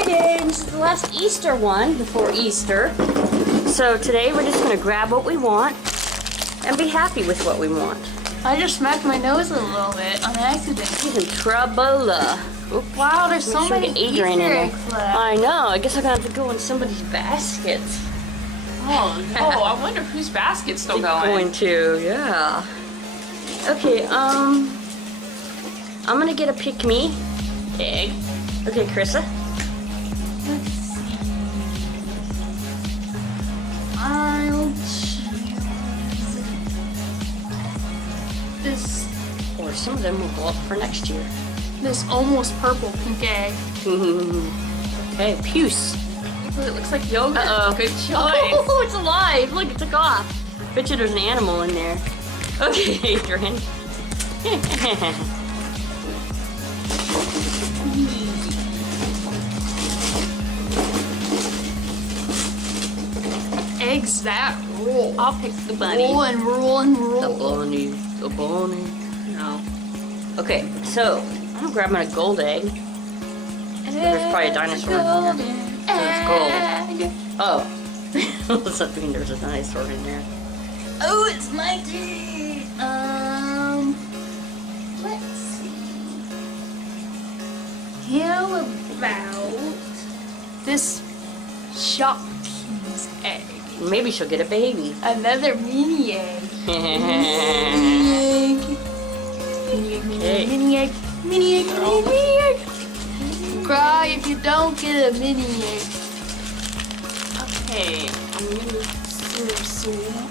excited! This is the last Easter one before Easter. So today we're just going to grab what we want and be happy with what we want. I just smacked my nose a little bit on accident. He's in trouble. Oops. Wow, there's so many Easter eggs left. I know. I guess I'm going to have to go in somebody's basket. Oh no, I wonder whose basket's still going. Going to, yeah. Okay, I'm going to get a pick-me egg. Okay, Carissa. Let's see. I'll choose this. Or some of them will go up for next year. This almost purple pink egg. Okay, puce. It looks like yogurt. Uh-oh. Good choice. Oh, it's alive. Look, it took off. Bet you there's an animal in there. Okay, Adrian. Eggs that roll. I'll pick the bunny. Roll and roll and roll. The bunny. No. Okay, so I'm grabbing a gold egg. There's probably a dinosaur in there. So it's gold. Oh. Does that mean there's a dinosaur in there? Oh, it's my turn. Let's see. How about this Shopkins egg? Maybe she'll get a baby. Another mini egg. Okay. Mini egg. Mini egg. Mini egg. Cry if you don't get a mini egg. Okay, I'm gonna serve.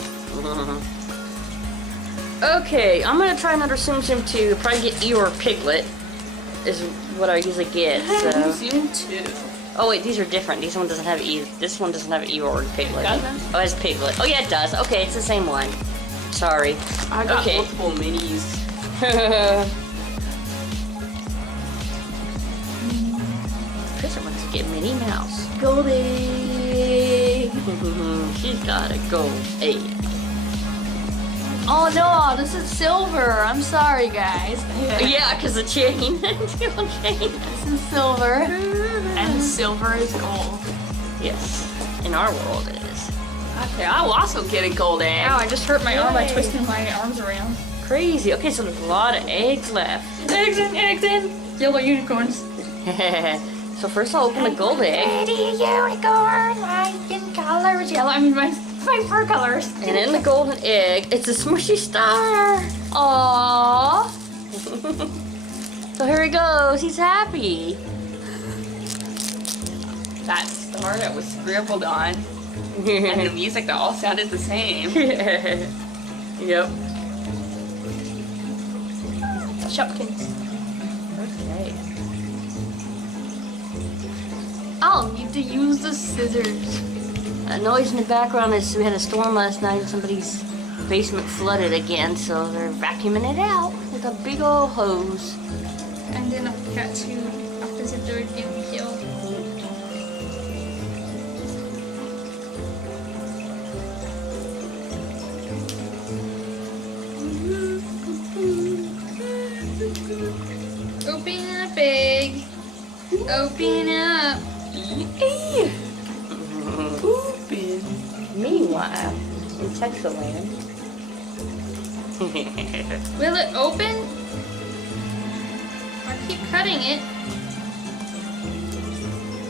Okay, I'm gonna try another Tsum Tsum too. Probably get Eeyore Piglet is what I usually get. So. Zoom 2. Oh wait, these are different. This one doesn't have This one doesn't have Eeyore Piglet. Doesn't? Oh, it has Piglet. Oh yeah, it does. Okay, it's the same one. Sorry. I got Okay. multiple minis. Krista wants to get Minnie Mouse. Gold egg. She's got a gold egg. Oh no, this is silver. I'm sorry, guys. Yeah, because the chain. This is silver. And silver is gold. Yes, in our world it is. Okay, I'll also get a gold egg. Ow, I just hurt my arm by twisting my arms around. Crazy. Okay, so there's a lot of eggs left. Eggs in, eggs in. Yellow unicorns. So first I'll open the gold egg. Pretty unicorn, my skin color is yellow. I mean, my fur colors. And in the golden egg, it's a smushy star. Aww. So here he goes. He's happy. That star that was scribbled on and the music that all sounded the same. Yep. Shopkins. Okay. I'll need to use the scissors. That noise in the background is we had a storm last night and somebody's basement flooded again, so they're vacuuming it out with a big old hose. And then I've got to after the third game kill. Open up, egg. Open up. Open. Meanwhile, in Texaland. Will it open? I keep cutting it.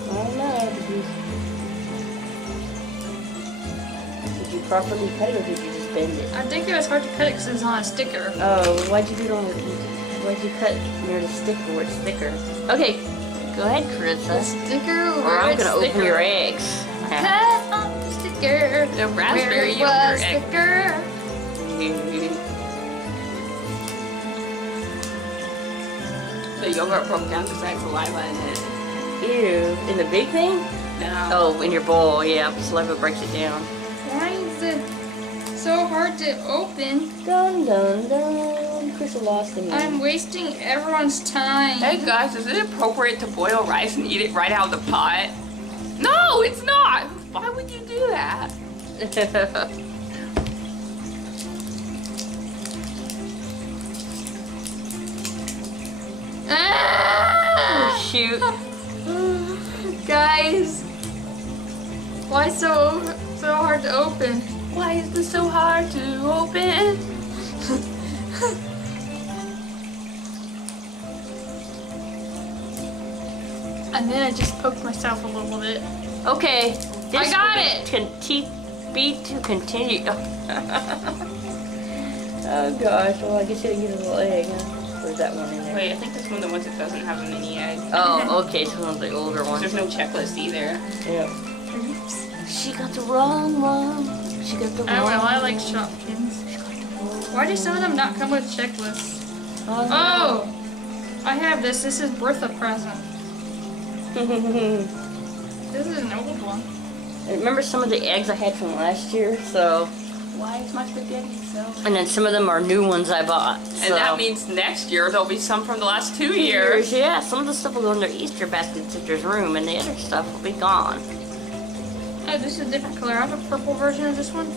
I don't know. Did you properly cut it or did you just bend it? I think it was hard to cut it because it was on a sticker. Oh, why'd you do it on the... Why'd you cut near the sticker where it's thicker? Okay, go ahead, The Carissa. sticker Or where I'm it's gonna open thicker. your eggs. Cut on the sticker. The raspberry where it yogurt was egg. thicker. The yogurt broke down because I had saliva in it. Ew. In the big thing? No. Oh, in your bowl, yeah. Saliva breaks it down. Why is it so hard to open? Dun dun dun. Carissa lost the I'm wasting everyone's time. Hey guys, is it appropriate to boil rice and eat it right out of the pot? No, it's not. Why would you do that? Ah! Shoot. Guys, why so hard to open? Why is this so hard to open? And then I just poked myself a little bit. Okay. I got Be to continue. Oh gosh. Well, I guess you gotta get a little egg, huh? Or is that one in there? Wait, I think that's one of the ones that doesn't have a mini egg. Oh, okay. It's one of the older ones. There's no checklist either. Yeah. Oops. She got the wrong one. She got the wrong Oh well, I like one. Shopkins. Why do some of them not come with checklists? Oh. Oh! I have this. This is worth a present. This is an old one. I remember some of the eggs I had from last year, so. Why is my spaghetti so? And then some of them are new ones I bought. So. And that means next year there'll be some from the last 2 years. Yeah, some of the stuff will go in their Easter basket in there's room, and the other stuff will be gone. Oh, this is a different color. I have a purple version of this one.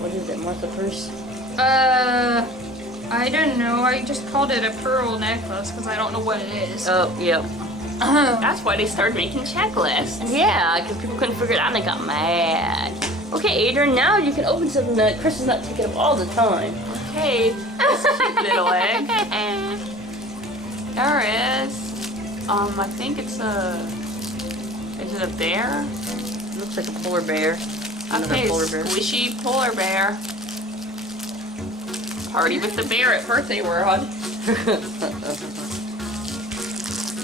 What is it, Martha Purse? I don't know. I just called it a pearl necklace because I don't know what it is. Oh, yep. That's why they started making checklists. Yeah, because people couldn't figure it out and they got mad. Okay, Adrian, now you can open something that Chris is not taking up all the time. Okay, this cute little egg. There is. I think it's a. Is it a bear? It looks like a polar bear. Another Okay, polar bear. squishy polar bear. Party with the bear at birthday world.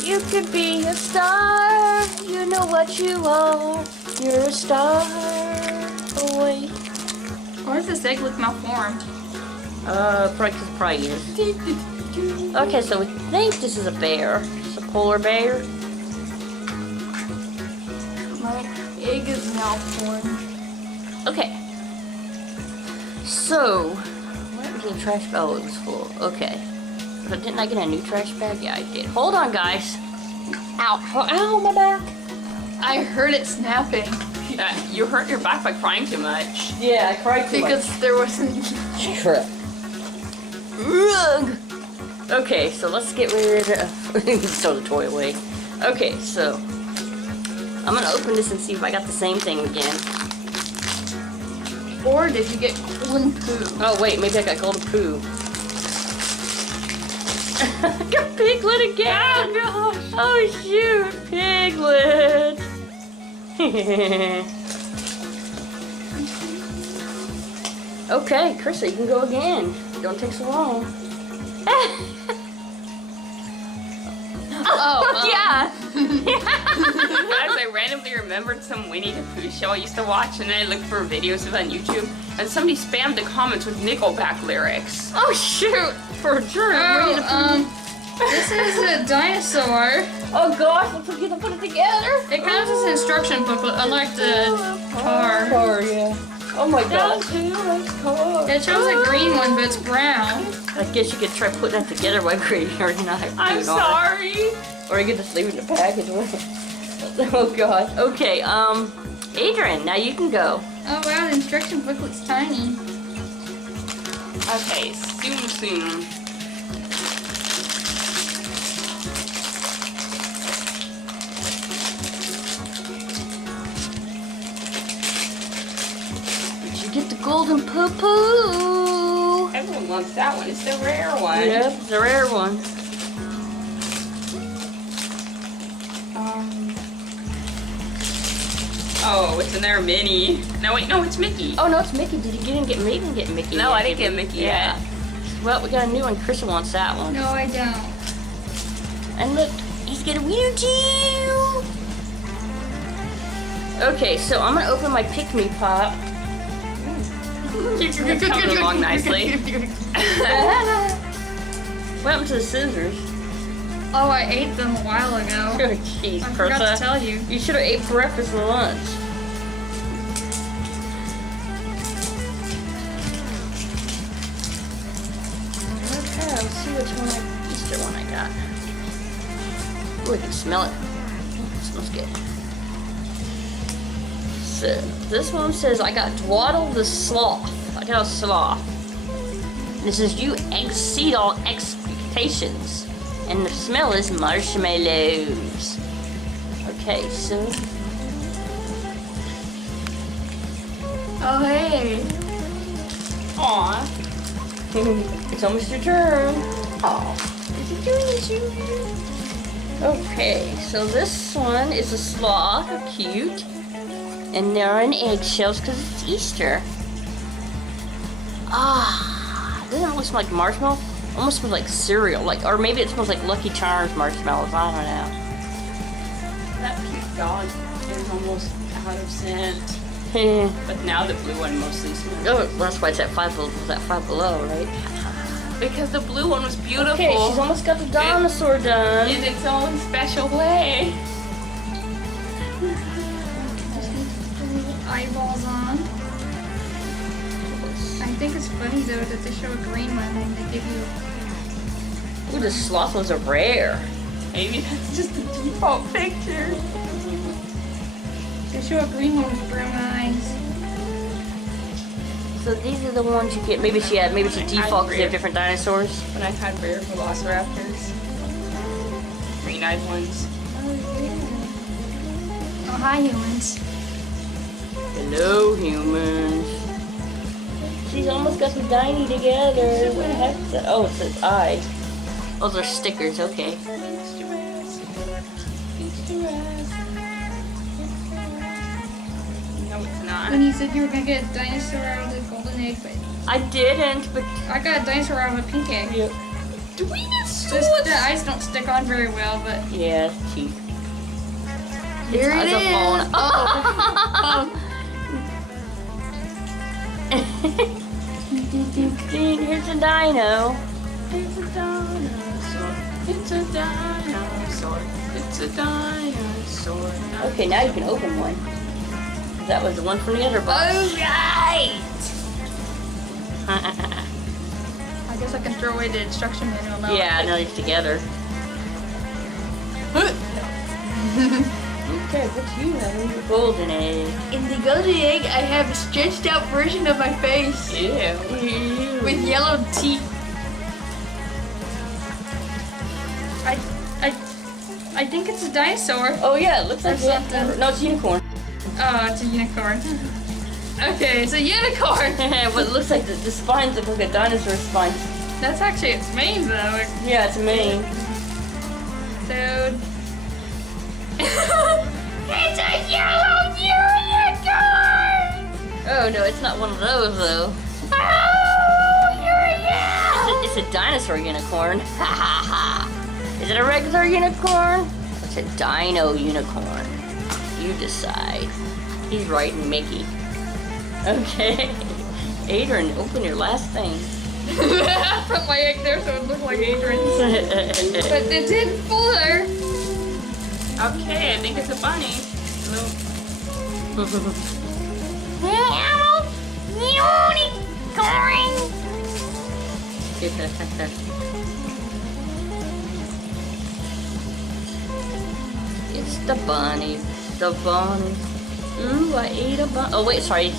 You could be a star. You know what you are. You're a star. Oh, wait. Why does this egg look malformed? Probably is. Okay, so we think this is a bear. It's a polar bear. My egg is malformed. Okay. So, where was the trash bag? Oh, it was full. Okay. But didn't I get a new trash bag? Yeah, I did. Hold on, guys. Ow. Ow, my back. I heard it snapping You hurt your back by crying too much. Yeah, I cried too because there wasn't. Crap. Ugh. Okay, so let's get rid of... throw the toy away. Okay, so... I'm gonna open this and see if I got the same thing again. Or did you get golden poo? Oh, wait, maybe I got golden poo. I got Piglet again! Oh gosh! Oh, shoot! Piglet! Okay, Krista, you can go again. Don't take so long. Oh, yeah! Guys, I randomly remembered some Winnie the Pooh show I used to watch, and then I looked for videos of it on YouTube, and somebody spammed the comments with Nickelback lyrics. Oh, shoot! For sure, Winnie the Pooh. This is a dinosaur. Oh gosh, let's get to put it together. It comes with an instruction booklet, unlike the car. Car, yeah. Oh my gosh. It shows a green one, but it's brown. I guess you could try putting that together while creating or not. I'm sorry! Or you could just leave it in the package. Oh gosh. Okay, Adrian, now you can go. Oh wow, the instruction booklet's tiny. Okay, soon. Did you get the golden poo-poo? Everyone wants that one. It's the rare one. Yep, it's a rare one. Oh, it's in there, Minnie. No, wait, no, it's Mickey. Oh no, it's Mickey. Did you didn't get Mickey? Didn't get Mickey? No, yet, I didn't did get you? Mickey Yeah. yet. Well, we got a new one. Krista wants that one. No, I don't. And look, he's got a wiener too. Okay, so I'm gonna open my pick-me pop. It's coming along nicely. What happened to the scissors? Oh, I ate them a while ago. Oh, jeez, I forgot to Krista. tell you. You should have ate breakfast and lunch. Okay, let's see which one Easter one I got. Oh, I can smell it. It smells good. So, this one says I got Dwaddle the Sloth. I got a sloth. This is you exceed all expectations. And the smell is marshmallows. Okay, so Oh, hey. Aw. it's almost your turn. Okay, so this one is a sloth, they're cute. And they're on eggshells because it's Easter. Doesn't it almost smell like marshmallow? Almost smells like cereal, or maybe it smells like Lucky Charms marshmallows, I don't know. That cute dog is almost out of scent. Oh, But now the blue one mostly smells. well, that's why it's at Five Below, right? Because the blue one was beautiful. Okay, she's almost got the dinosaur done. in its own special way. Eyeballs on. I think it's funny though that they show a green one and they give you. Ooh, the sloth was a rare. Maybe that's just the default picture. They show a green one with brown eyes. So these are the ones you get. Maybe it's a default because they have different dinosaurs. But I've had rare velociraptors. Green-eyed ones. Oh, hi humans. Hello, humans. She's almost got the Diny together. What the heck is that? Oh, it says I. Oh, those are stickers. Okay. No, it's not. When you said you were gonna get a dinosaur out of the golden egg, but I didn't, but I got a dinosaur out of a pink egg. yeah, Just the eyes don't stick on very well, but yeah, it's cheap. here it Eyes are is. falling- Oh. Here's a dino. It's a dinosaur. It's a dinosaur. It's a dinosaur. Okay, now you can open one. That was the one from the other box. Alright! I guess I can throw away the instruction manual now. Yeah, now they're together. Okay, what you have in your golden egg? In the golden egg, I have a stretched out version of my face Ew. with yellow teeth. I think it's a dinosaur. Oh yeah, it looks like something. No, it's unicorn. Oh, it's a unicorn. Okay, it's a unicorn. But it looks like the spines look like a dinosaur spine. That's actually its mane, though. Yeah, it's a mane. So. It's a yellow unicorn! Oh no, it's not one of those though. Oh, yeah! It's a dinosaur unicorn. Ha ha ha. Is it a regular unicorn? It's a dino unicorn. You decide. He's riding Mickey. Okay. Adrian, open your last thing. I put my egg there so it looked like Adrian's. But it did fuller. Okay, I think it's a bunny. It's the bunny. The bunny. Ooh, I ate a bunny. Oh, wait, sorry.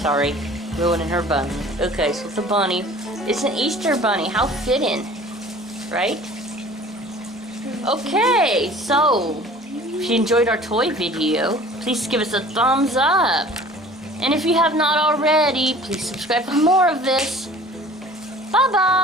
Ruining her bunny. Okay, so it's a bunny. It's an Easter bunny. How fitting. Right? Okay, so if you enjoyed our toy video, please give us a thumbs up. And if you have not already, please subscribe for more of this. Bye-bye.